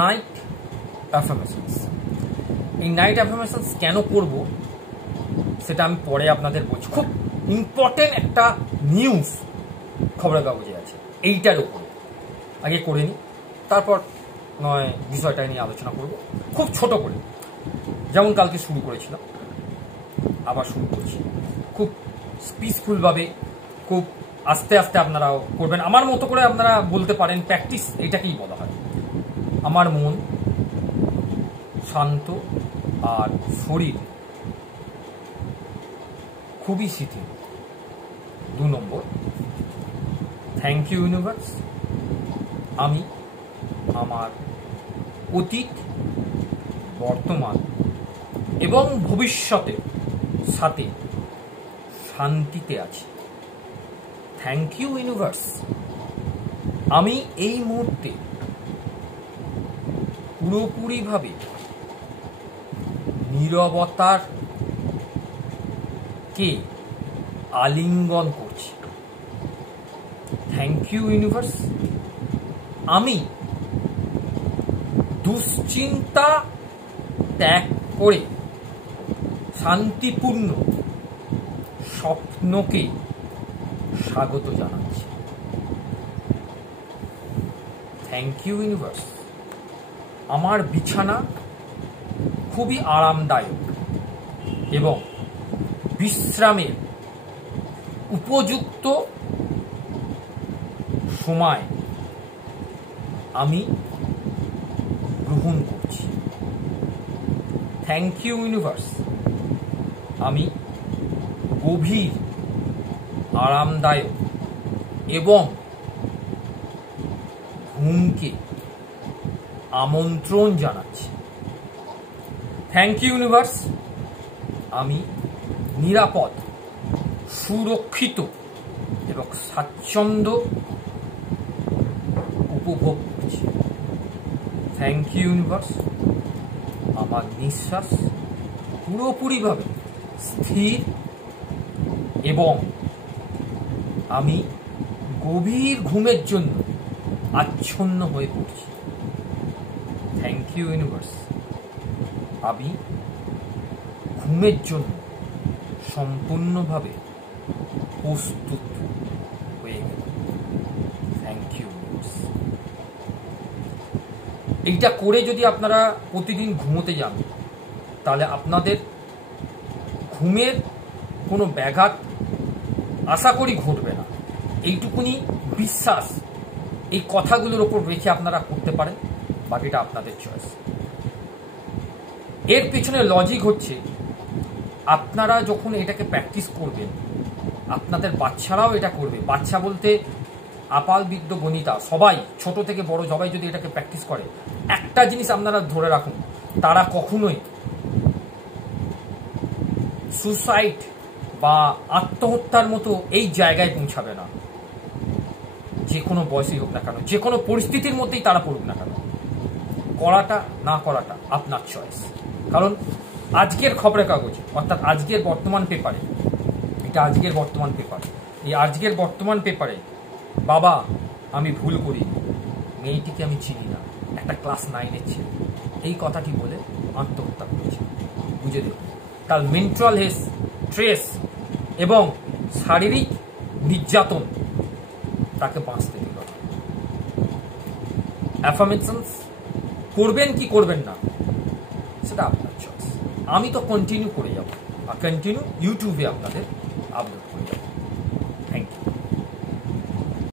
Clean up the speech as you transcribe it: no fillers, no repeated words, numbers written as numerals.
Night affirmations. এই night affirmations কেন করব সেটা আমি পরে আপনাদের বলছি। খুব ইম্পর্টেন্ট একটা নিউজ খবরের কাগজে আছে এইটার উপরে, আগে করে নিই, তারপর নয় বিষয়টা নিয়ে আলোচনা করব খুব ছোট করে। যেমন কালকে শুরু করেছিলাম, আবার শুরু করছি খুব পিসফুলভাবে, খুব আস্তে আস্তে আপনারাও করবেন আমার মতো করে। আপনারা বলতে পারেন প্র্যাকটিস, এটাকেই বলা হয়। আমার মন শান্ত আর শরীর খুবই শিথিল। 2 নম্বর, থ্যাংক ইউ ইউনিভার্স, আমি আমার অতীত, বর্তমান এবং ভবিষ্যতের সাথে শান্তিতে আছি। থ্যাংক ইউ ইউনিভার্স, আমি এই মুহূর্তে পুরোপুরিভাবে নীরবতার কে আলিঙ্গন করছি। থ্যাংক ইউ ইউনিভার্স, আমি দুশ্চিন্তা ত্যাগ করে শান্তিপূর্ণ স্বপ্নকে স্বাগত জানাচ্ছি। থ্যাংক ইউ ইউনিভার্স, আমার বিছানা খুবই আরামদায়ক এবং বিশ্রামের উপযুক্ত সময় আমি গ্রহণ করছি। থ্যাংক ইউ ইউনিভার্স, আমি গভীর আরামদায়ক এবং ঘুমকে আমন্ত্রণ জানাচ্ছি। থ্যাংক ইউ ইউনিভার্স, আমি নিরাপদ, সুরক্ষিত এবং স্বাচ্ছন্দ্য উপভোগ করছি। থ্যাংক ইউ ইউনিভার্স, আমার নিঃশ্বাস পুরোপুরিভাবে স্থির এবং আমি গভীর ঘুমের জন্য আচ্ছন্ন হয়ে পড়ছি। থ্যাংক ইউ ইউনিভার্স, আমি ঘুমের জন্য সম্পূর্ণভাবে প্রস্তুত হয়ে গেল। Thank you universe. এইটা করে যদি আপনারা প্রতিদিন ঘুমোতে যান তাহলে আপনাদের ঘুমের কোনো ব্যাঘাত আশা করি ঘটবে না। এইটুকুনি বিশ্বাস এই কথাগুলোর ওপর রেখে আপনারা করতে পারেন, বাকিটা আপনাদের চয়েস। এর পিছনে লজিক হচ্ছে আপনারা যখন এটাকে প্র্যাকটিস করবেন, আপনাদের বাচ্চারাও এটা করবে। বাচ্চা বলতে আপাল বৃদ্ধ বনিতা সবাই, ছোট থেকে বড় সবাই যদি এটাকে প্র্যাকটিস করে, একটা জিনিস আপনারা ধরে রাখুন, তারা কখনোই সুসাইড বা আত্মহত্যার মতো এই জায়গায় পৌঁছাবে না। যে কোনো বয়সেই হোক না কেন, যে কোনো পরিস্থিতির মধ্যেই তারা পড়ুক না কেন, করাটা না করাটা আপনার চয়েস। কারণ আজকের খবরের কাগজে, অর্থাৎ আজকের বর্তমান পেপারে, এটা আজকের বর্তমান পেপার, এই আজকের বর্তমান পেপারে বাবা আমি ভুল করিনি, মেয়েটিকে আমি চিনি না, একটা ক্লাস 9-এর ছেলে, এই কথাটি বলে আত্মহত্যা করেছে। বুঝে দেখুন, তার মেন্টাল হেলথ স্ট্রেস এবং শারীরিক নির্যাতন তাকে বাঁচতে দিল না। অ্যাফার্মেশনস করবেন কি করবেন না সেটা আপনার চয়েস। আমি তো কন্টিনিউ করে যাব আর কন্টিনিউ ইউটিউবে আপনাদের আপলোড করে যাব।